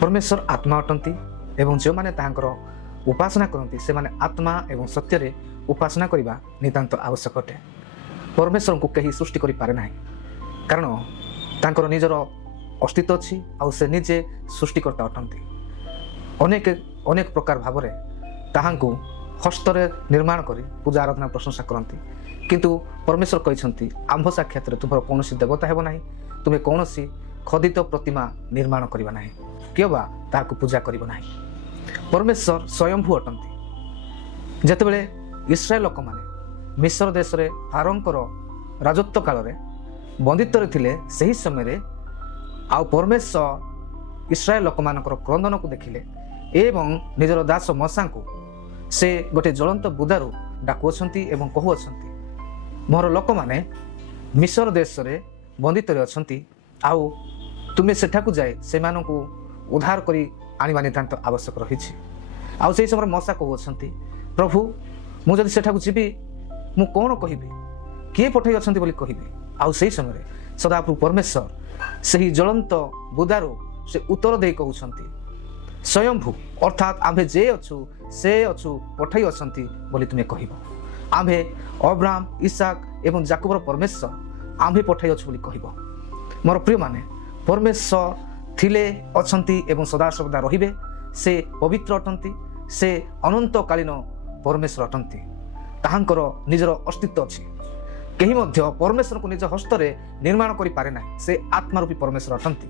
परमेश्वर आत्मा अटंती एवं जो माने तांकर उपासना करती से माने आत्मा एवं सत्य उपासना करने नितांत आवश्यक अटे। परमेश्वर को कहीं सृष्टि करि पारे नाही, कारण तांकर निजर अस्तित्व अच्छी आउ से निजे सृष्टिकर्ता अटंती। अनेक अनेक प्रकार भाव ताहांकु हस्तरे निर्माण करी पूजा आराधना प्रशंसा करती, किंतु परमेश्वर कहते आंभ साक्षात तुम्हार कौन देवता हेब नाही, तुम्हें कौन खदित प्रतिमा निर्माण करवा नाही, किबा ताहाकु पूजा करिब नाही। परमेश्वर स्वयंभू अटंती। जेतेबेले इस्राएल लोक माने मिस्र देश रे फारोंकर राजत्व काल रे बंदित थिले, सही समय आउ परमेश्वर इस्राएल लोक मानकर क्रंदन को देखिले एवं निजर दास मसा को से गोटे ज्वलंत बुदारू डाकुअछंती एवं कहुअछंती, मोर लोक माने मिस्र देश रे बंदित अछंती, आउ तुमे सेठाकु जाए से मानकु उद्धार करी आनिबा नितांत आवश्यक रहिछि। आउ सेही समय मसा कहुअछंती, प्रभु मु जदि सेठाकु जीबी मु कोन कहिबी, किए पठै अछंती बोली कहिबी। आउ सेही समय सदाप्रभु परमेश्वर सही ज्वलंत बुदारू से उत्तर दे कहउछंती, स्वयंभू अर्थात आम्भे जे अछु से अछु पठै अछंती बोली तुमे कहिबो। आम्भे अब्राहम इसहाक एवं याकूबर परमेश्वर आम्भे पठै अछु बोली कहिबो। मोर प्रिय माने परमेश्वर थिले अछंती एवं सदा सर्वदा रहिबे। से पवित्र अटंती, से अनंतकालीन परमेश्वर अटंती, ताहांकर निजर अस्तित्व अछि। केही मध्य परमेश्वर को निज हस्तरे निर्माण करि पारे नाही, से आत्मारूपी परमेश्वर अटंती।